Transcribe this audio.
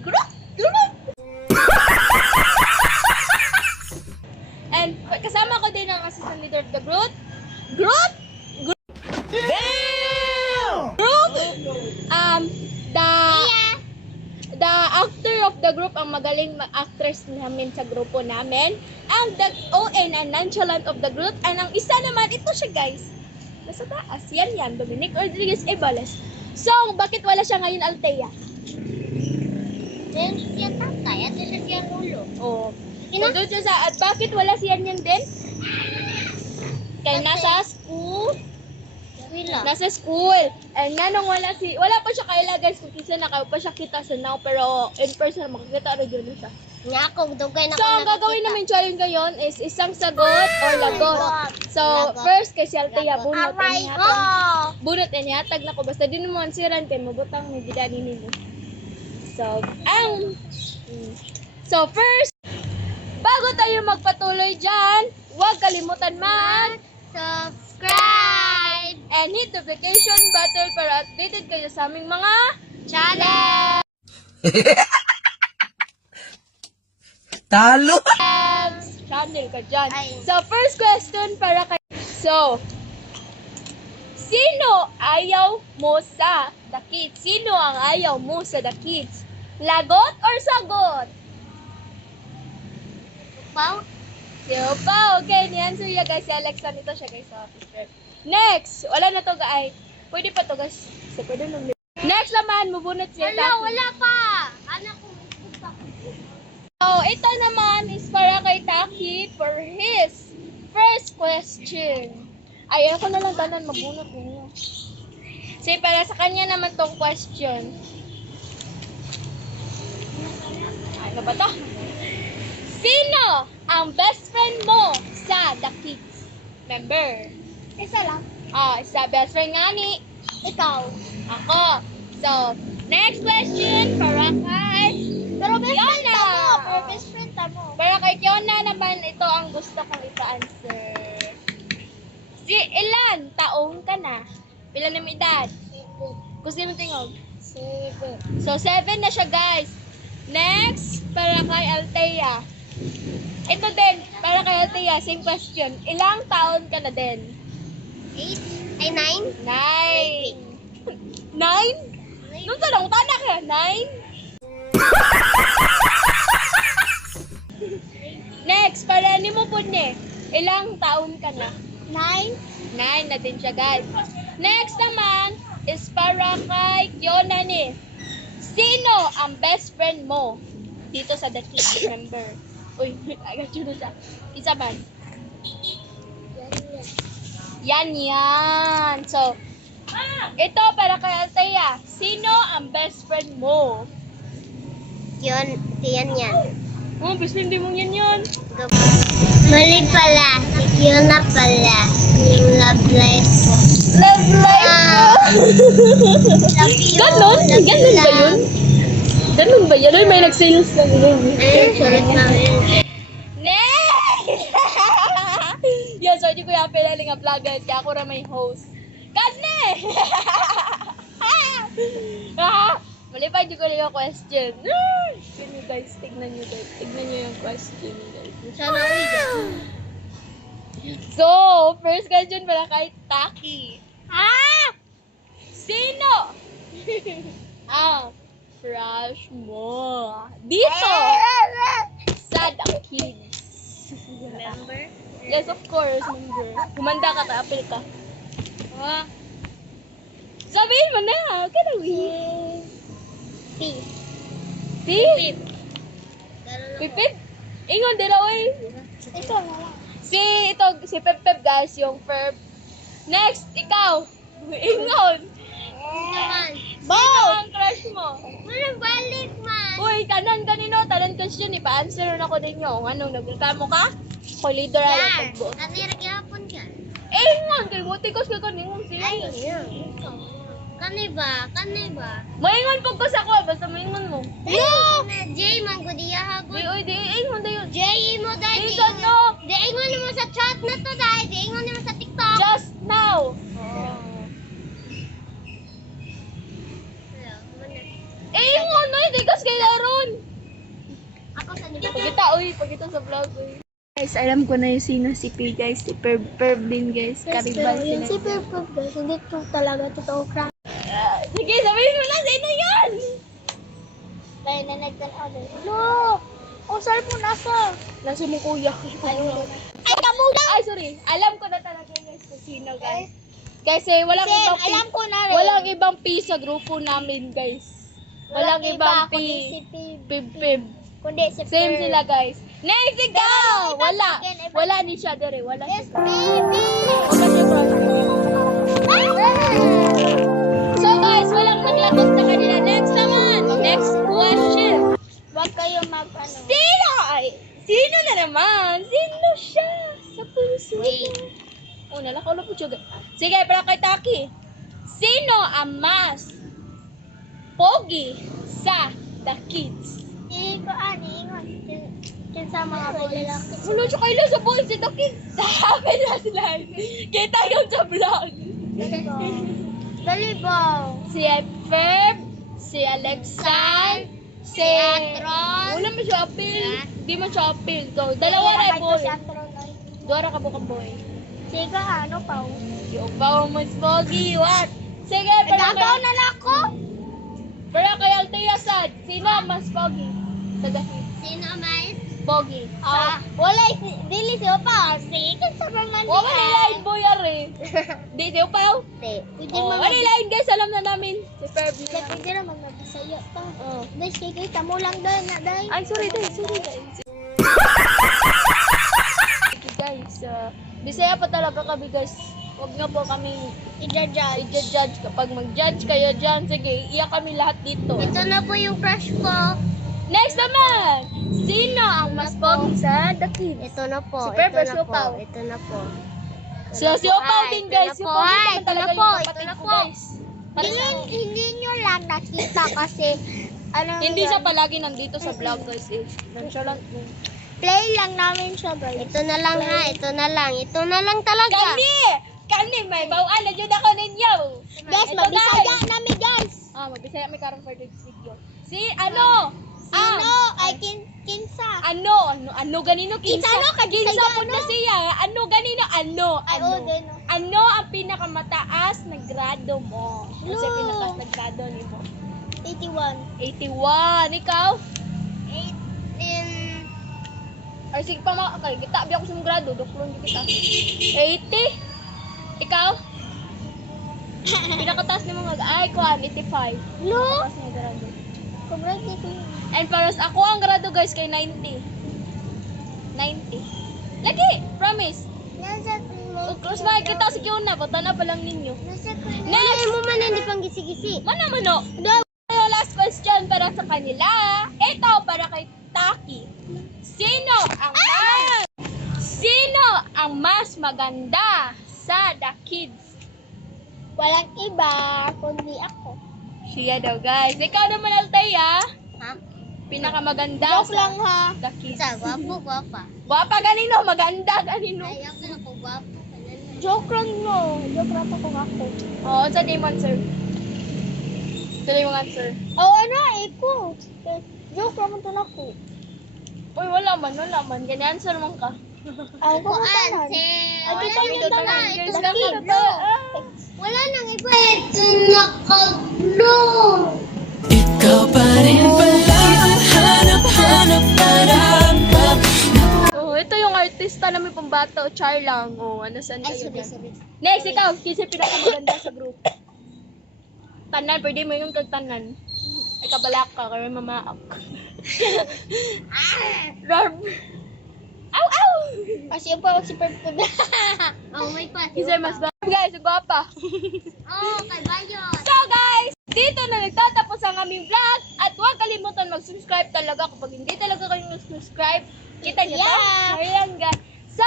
group. And kasama ko din ang assistant leader of the group. Group. The actor of the group, ang magaling actress namin sa grupo namin. Ang the ON and nonchalant of the group. And ang isa naman, ito siya guys. Nasa taas, yan, Dominic Rodriguez Ebales. So, bakit wala siya ngayon, Althea? Then, siya tatay, at siya ulo. Oo. Doon siya sa, at bakit wala siya yan din? Kaya nasa school. Nasa school. And nga nung wala pa siya kaila guys, kung kisa na pa siya kita sa now, pero in person makikita rin yun siya. Nga ako, dugay na So, ang gagawin namin challenge ngayon is isang sagot or lagot. So, first kay si Althea, bunot and yatag na ko. Basta din mo ansiran kay mabutang may gidani nimo. So, first, bago tayo magpatuloy dyan, huwag kalimutan subscribe and hit notification button para updated kayo sa aming mga channel. Talo! Channel ka dyan. Ay. So, first question para kay... So, sino ayaw mo sa The Kids? Sino ang ayaw mo sa The Kids? Lagot or sagot? Wow. Okay, ni-answer ya guys. Si Alexa nito siya guys sa picture. Next! Wala na to guys. Pwede pa to guys. So, pwede nung... Next naman, mabunot siya. Wala pa. Anak ko. So, ito naman is para kay Taki for his first question. Ay, ako na lang tanan magbunot ninyo. So, para sa kanya naman tong question. Ano ba to? Sino ang best friend mo sa The Kids? Member? Isa lang. Isa best friend nga ni. Ikaw. Ako. So, next question para kay Pero best friend Fiona. mo. Pero best friend mo. Para kay Fiona naman, ito ang gusto kong ipa-answer. Ilan taong ka na? Pila na may edad? Kung sino tingog? 7. So, 7 na siya, guys. Next, para kay Althea. Ito din, para kay Althea, same question. Ilang taon ka na din? 8. Ay, 9. 9? 9? Nung tanong, tanak ka? 9? Next, para ni mo po ni, ilang taon ka na? 9. 9 na din siya, guys. Next naman is para kay Fiona ni. Sino ang best friend mo dito sa The Kids member? Uy, agad yun na siya. Isa man. Yan. So, ito para kay Althea. Sino ang best friend mo? Yan. Oh, best friend mo yan. Mali pala. Yun na pala. Yung love life ko. Love life Love you. Ganon ba yun? Ganon ba yun? Ay, may nag-sales lang yun. Sulit na. Yan, so hindi ko yung pilaling nga vlogger. Kaya ako na may host. Kadne! Mali pa, hindi ko lang yung question. Tignan guys, tignan nyo guys. Tignan nyo yung question guys. Sana uwi. So, first question para kay Taki. Sino ang crush mo dito sa The Kids? Remember? Yes, of course, member. Humanda ka, ka-apil ka. Sabihin mo na, kanawin. Pip? Pipip? Ingon, dila, oy. Ito na lang. Si Pep guys, yung verb. Next, ikaw. Ingon. Naman. Sino ang crush mo? Walang balik man. Uy, kanino, tanan question, ipa-answer na ko din yung anong nagreklamo ka? Ko leader ala Yan. pagbuot. Kanira gyapon ka. Ingon, kay butikos ka kaningon siya. Ay, Kanay ba? Maingon pag ko sa ko, basta maingon mo. Yo! Jay, man ko diya hagod. Di, ingon dayon. Jay, mo dahil. Ingon no. Di, ingon mo sa chat na to dahil. Di, ingon mo sa TikTok. Just now. Ingon na, di kas kay laro Uy, pagkita sa vlog, uy. Guys, alam ko na yung sino si P, guys. Si Pervin, guys. Karibal Yun si sila. Purple guys, hindi ko talaga totoo crush. Sige, sabihin mo na, sino yan? Dahil na nagtan-order. No! Oh, sorry po, nasa. Nasa mo kuya. Ay, kamuda! Ay, sorry. Alam ko na talaga, guys, kung sino, guys. Kasi walang Sen, ibang P. alam ko na rin. Walang ibang P sa grupo namin, guys. Walang ibang P. Kundi si Pib. Pib. Kundi si Same Pib. sila, guys. Next, ikaw! Pero, Wala. again, Wala ni siya, dere. Wala Yes, siya. baby! Wala siya, bro. So, guys, walang naglagot sa kanila. Next naman. Next question. Huwag kayo mag-ano. Sino? Ay, sino na naman? Sino siya? Sa puso. Wait. Oh, nalakaw po siya. Sige, para kay Taki. Sino ang mas pogi sa The Kids? Iingon. Kinsa mga lalaki. Wala siya kaila sa boys si The Kids. Sabi na sila. Kita yung sa vlog. Dali ba? Si Ferb, si Alexan, si... Atron. Wala mo siya appeal. Di man siya appeal. So, dalawa na boy. Dora ka po ka boy. Sige, ano pa? Yung pa mas pogi, what? Sige, para Nagaw kay... na lang ako. Para kay Althea Sad, sino ang mas pogi? Sa The Kids. Sino mais? Pogi. Wala, dili siya pa. Sige, sa paman. Oh, wala line boy are. Di siya pa. Pwede Oh, mo wala line guys, alam na namin. Si Ferb na lang. Pwede naman magbisaya pa. Oh. Dahil sige, tamo lang dahil na dahil. Ay, sorry guys. Guys, Bisaya pa talaga kami guys. Huwag na po kami i-judge. Kapag mag-judge kayo dyan, sige, iyak kami lahat dito. Ito na po yung crush ko. Next naman! Sino ang mas pogi sa The Kids? Ito na po. Si Pepper ito na Siopaw. po. Ito na po. Si Opaw din guys. Si Ito Opaw din na naman talaga po. yung Ito kapatid na ko po. guys. Para Hindi, sa- hindi nyo lang nakita kasi ano Hindi yan, siya palagi nandito sa vlog guys eh. Nonchalant mo. play lang namin siya guys. Ito na lang ha. Ito na lang. Ito na lang talaga. Kani, may bawaan na dyan ako ninyo. Guys, Ito, mabisaya guys. namin guys. Mabisaya may karoon for this video. Si ano? Sino? Ay, kinsa. Ano ganino kinsa? Kinsa, no? Kadisaya, Kinsa po na no? siya. Ano ganino? Ay, oo, din. Ano ang pinakamataas na grado mo? Ano siya No. pinakamataas na grado ni mo? 81. 81. Ikaw? 18. Ay, sige pa mga kay. Kita, biya ko sa mong grado. Doklon di kita. 80? Ikaw? Pinakataas ni mga ay, kuhan, 85. No? Pinakataas ni grado. Kumrag dito yun. And para sa ako ang grado guys kay 90. 90. Lagi, promise. Nasa Close ba kita si Kiona, bata na pa lang ninyo. Nasa Next! mo man hindi pang gisi-gisi. Mano. Yung last question para sa kanila. Ito para kay Taki. Sino ang mas maganda sa The Kids? Walang iba, kundi ako. Siya daw guys. Ikaw naman Althea. Ha? Pinakamaganda Joke lang ha. The Kids. Sa gwapo, gwapa. Gwapa ganino, maganda ganino. Ay, ako na ko gwapo. Joke lang no. Joke lang ako ako. Oo, sa Demon Sir. Sa yung answer. Oh, ano, iko. Joke lang man talaga ko. Uy, wala man. Ganyan answer man ka. Ako ko tanan. Ay, kita kami yung doon tanan. tanan. Ito Yes, sa kami kid, doon no. tanan. Wala nang iba. Ito nakaglo. Ikaw pa rin pala ang hanap-hanap. Oh, ito yung artista namin pambato, Char lang. Oh, ano saan Ay, kayo sorry, dyan? sorry. Next, ikaw. Kasi pinakamaganda sa group. Tanan, pwede mo yung kagtanan. Ay, kabalak ka, kaya mamaak. Rob. Ow! Kasi yung pa si Purple. Oh, may pa. Kasi mas ba? Guys, gwapa. Oh, kay Bayon. So guys, dito na nagtatapos ang aming vlog. At huwag kalimutan mag-subscribe talaga. Kapag hindi talaga kayo nag-subscribe, kita niyo to? Yeah. Ayan guys. So,